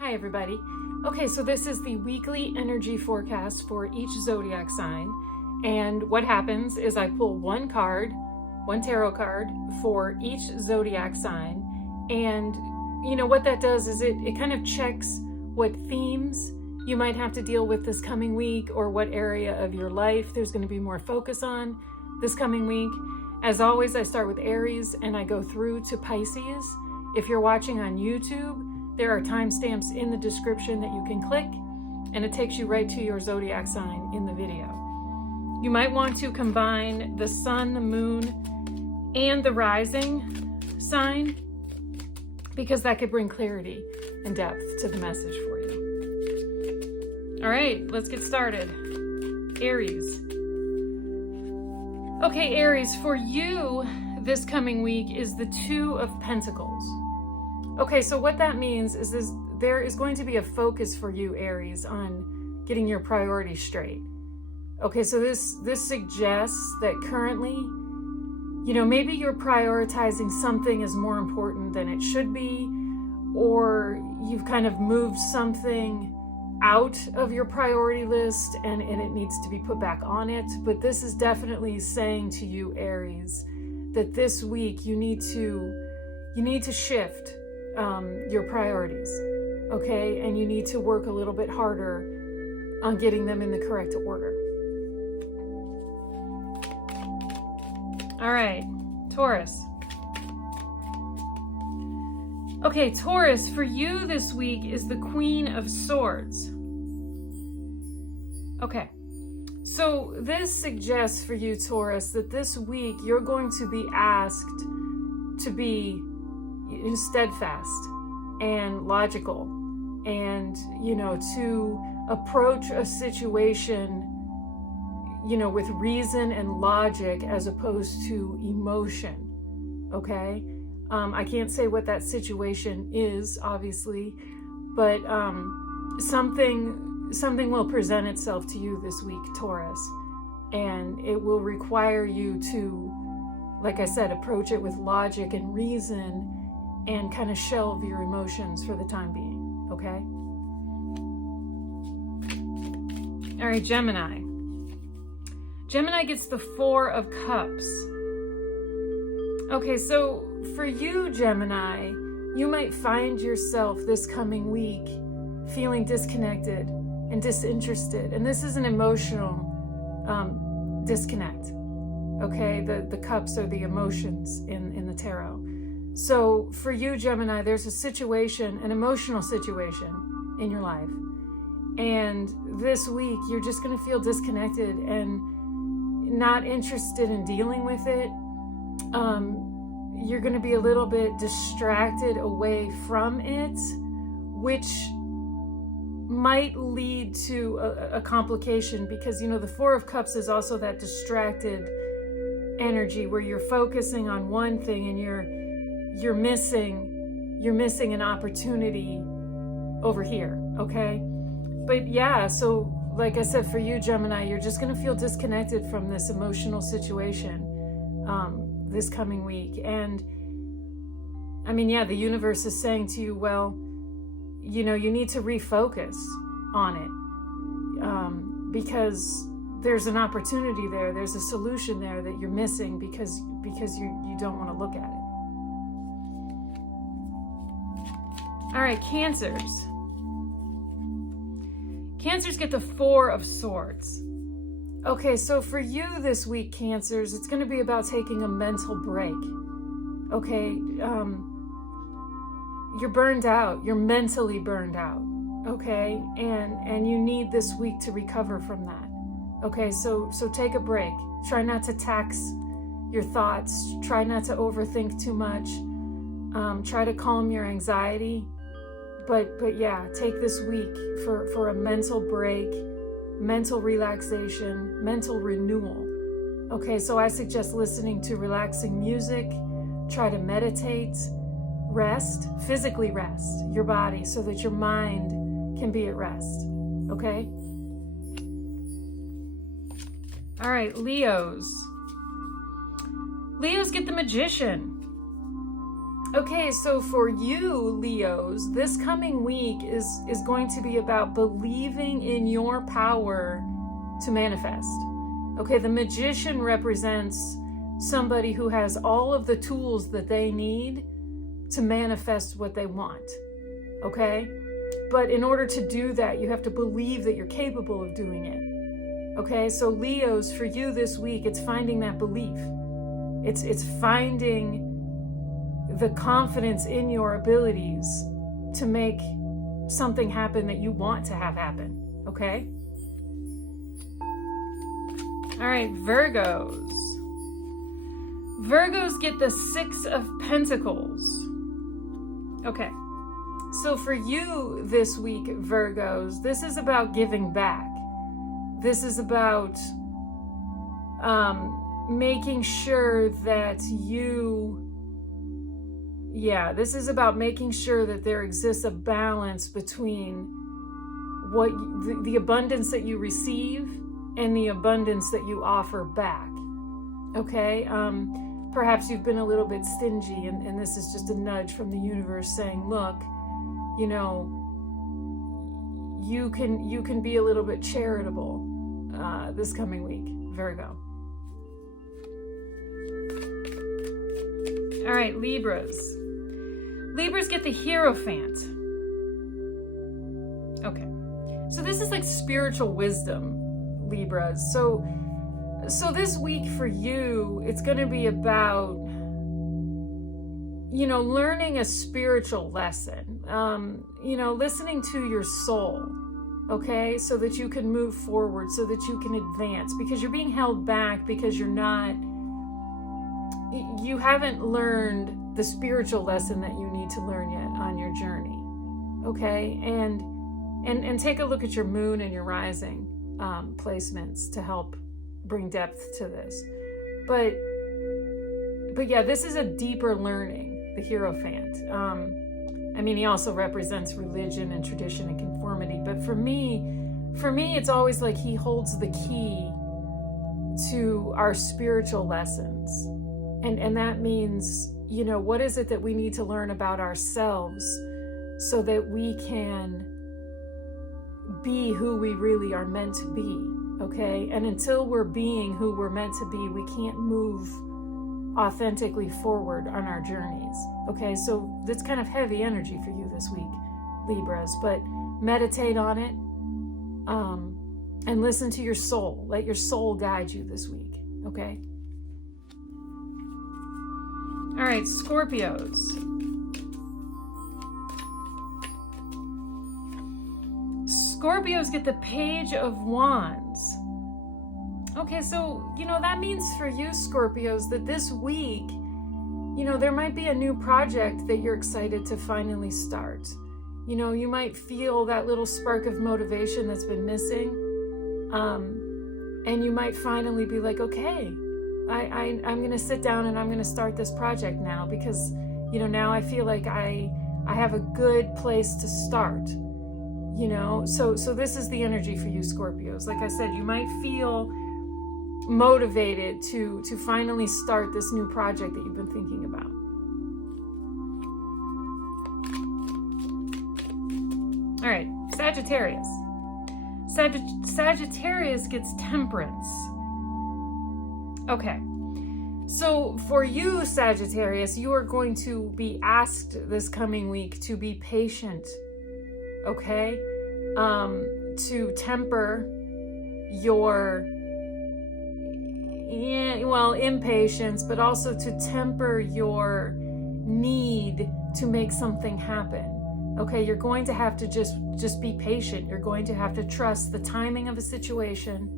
Hi everybody. Okay, so this is the weekly energy forecast for each zodiac sign. And what happens is I pull one tarot card for each zodiac sign. And you know what that does is it kind of checks what themes you might have to deal with this coming week, or what area of your life there's going to be more focus on this coming week. As always, I start with Aries and I go through to Pisces. If you're watching on YouTube, there are timestamps in the description that you can click, and it takes you right to your zodiac sign in the video. You might want to combine the sun, the moon, and the rising sign, because that could bring clarity and depth to the message for you. All right, let's get started. Aries. Okay, Aries, for you, this coming week is the Two of Pentacles. Okay, so what that means is there is going to be a focus for you, Aries, on getting your priorities straight. Okay, so this suggests that currently, maybe you're prioritizing something as more important than it should be, or you've kind of moved something out of your priority list and it needs to be put back on it. But this is definitely saying to you, Aries, that this week you need to shift your priorities, okay? And you need to work a little bit harder on getting them in the correct order. All right, Taurus. Okay, Taurus, for you this week is the Queen of Swords. Okay, so this suggests for you, Taurus, that this week you're going to be asked to be steadfast and logical, and to approach a situation with reason and logic as opposed to emotion. Okay, I can't say what that situation is, obviously, but something will present itself to you this week, Taurus, and it will require you to, like I said, approach it with logic and reason, and kind of shelve your emotions for the time being, okay? All right, Gemini. Gemini gets the Four of Cups. Okay, so for you, Gemini, you might find yourself this coming week feeling disconnected and disinterested. And this is an emotional disconnect, okay? The cups are the emotions in the tarot. So for you, Gemini, there's a situation, an emotional situation in your life. And this week, you're just going to feel disconnected and not interested in dealing with it. You're going to be a little bit distracted away from it, which might lead to a complication, because, the Four of Cups is also that distracted energy where you're focusing on one thing and you're missing an opportunity over here, okay? But yeah, so like I said, for you, Gemini, you're just going to feel disconnected from this emotional situation this coming week. And I mean, yeah, the universe is saying to you, well, you need to refocus on it, because there's an opportunity there. There's a solution there that you're missing because you don't want to look at it. All right, Cancers. Cancers get the Four of Swords. Okay, so for you this week, Cancers, it's going to be about taking a mental break. Okay, you're burned out. You're mentally burned out. Okay, and you need this week to recover from that. Okay, so take a break. Try not to tax your thoughts. Try not to overthink too much. Try to calm your anxiety. But yeah, take this week for a mental break, mental relaxation, mental renewal. Okay, so I suggest listening to relaxing music. Try to meditate, rest, physically rest your body so that your mind can be at rest. Okay? All right, Leos. Leos get the Magician. Okay, so for you, Leos, this coming week is going to be about believing in your power to manifest. Okay, the Magician represents somebody who has all of the tools that they need to manifest what they want. Okay? But in order to do that, you have to believe that you're capable of doing it. Okay? So Leos, for you this week, it's finding that belief. It's finding the confidence in your abilities to make something happen that you want to have happen. Okay? All right, Virgos. Virgos get the 6 of Pentacles. Okay. So for you this week, Virgos, this is about giving back. This is about making sure that this is about making sure that there exists a balance between what the abundance that you receive and the abundance that you offer back. Okay? Perhaps you've been a little bit stingy, and this is just a nudge from the universe saying, look, you know, you can be a little bit charitable this coming week, Virgo. All right, Libras. Libras get the Hierophant. Okay. So this is like spiritual wisdom, Libras. So this week for you, it's going to be about, you know, learning a spiritual lesson, you know, listening to your soul, okay, so that you can move forward, so that you can advance, because you're being held back because you haven't learned the spiritual lesson that you need to learn yet on your journey, okay, and take a look at your moon and your rising placements to help bring depth to this. But yeah, this is a deeper learning, the Hierophant. I mean, he also represents religion and tradition and conformity. But for me, it's always like he holds the key to our spiritual lessons. And that means, you know, what is it that we need to learn about ourselves so that we can be who we really are meant to be, okay? And until we're being who we're meant to be, we can't move authentically forward on our journeys, okay? So that's kind of heavy energy for you this week, Libras, but meditate on it and listen to your soul. Let your soul guide you this week, okay? All right, Scorpios. Scorpios get the Page of Wands. Okay, so, you know, that means for you, Scorpios, that this week, you know, there might be a new project that you're excited to finally start. You know, you might feel that little spark of motivation that's been missing. And you might finally be like, okay, I'm going to sit down and I'm going to start this project now because, you know, now I feel like I have a good place to start, you know? So this is the energy for you, Scorpios. Like I said, you might feel motivated to finally start this new project that you've been thinking about. All right, Sagittarius. Sagittarius gets Temperance. Okay, so for you, Sagittarius, you are going to be asked this coming week to be patient, okay? To temper your, impatience, but also to temper your need to make something happen. Okay, you're going to have to just be patient. You're going to have to trust the timing of a situation,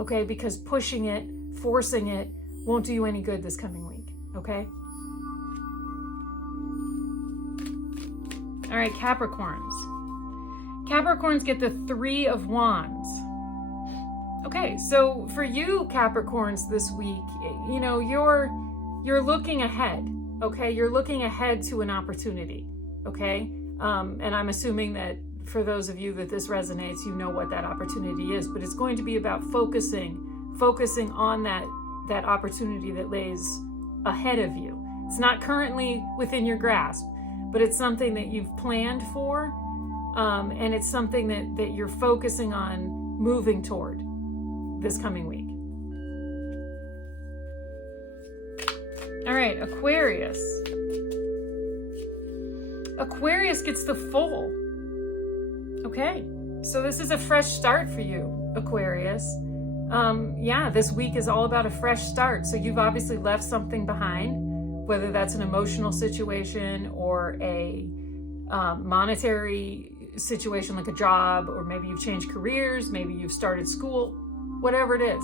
okay? Because pushing it, forcing it, won't do you any good this coming week, okay? All right, Capricorns. Capricorns get the 3 of Wands. Okay, so for you, Capricorns, this week, you know, you're looking ahead, okay? You're looking ahead to an opportunity, okay? And I'm assuming that for those of you that this resonates, you know what that opportunity is, but it's going to be about focusing on that opportunity that lays ahead of you. It's not currently within your grasp, but it's something that you've planned for, and it's something that you're focusing on moving toward this coming week. All right, Aquarius. Aquarius gets the Fool. Okay, so this is a fresh start for you, Aquarius. Yeah, this week is all about a fresh start. So you've obviously left something behind, whether that's an emotional situation or a monetary situation like a job, or maybe you've changed careers, maybe you've started school, whatever it is.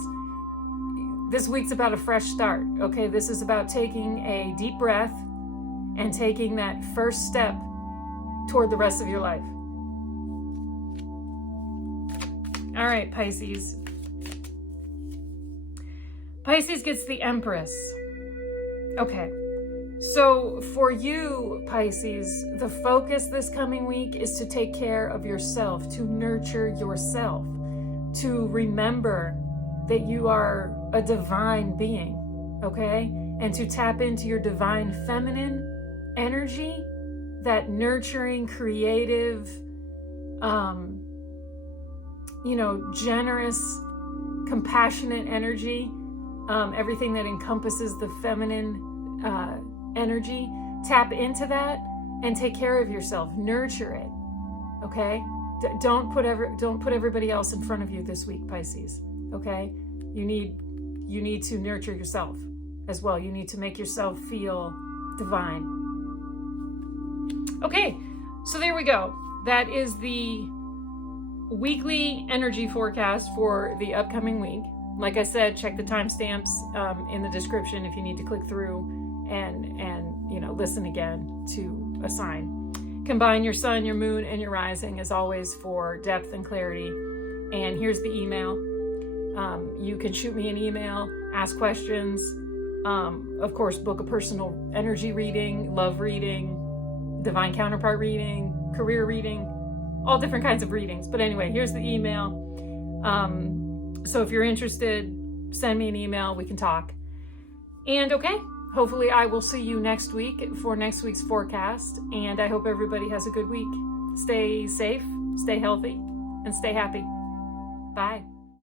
This week's about a fresh start, okay? This is about taking a deep breath and taking that first step toward the rest of your life. All right, Pisces. Pisces gets the Empress. Okay, so for you, Pisces, the focus this coming week is to take care of yourself, to nurture yourself, to remember that you are a divine being, okay? And to tap into your divine feminine energy, that nurturing, creative, generous, compassionate energy, everything that encompasses the feminine energy. Tap into that and take care of yourself. Nurture it, okay? Don't put everybody else in front of you this week, Pisces. Okay, you need to nurture yourself as well. You need to make yourself feel divine. Okay, so there we go. That is the weekly energy forecast for the upcoming week. Like I said, check the timestamps in the description if you need to click through and listen again to a sign. Combine your sun, your moon, and your rising as always for depth and clarity. And here's the email. You can shoot me an email, ask questions, of course, book a personal energy reading, love reading, divine counterpart reading, career reading, all different kinds of readings. But anyway, here's the email. So if you're interested, send me an email, we can talk. And okay, hopefully I will see you next week for next week's forecast. And I hope everybody has a good week. Stay safe, stay healthy, and stay happy. Bye.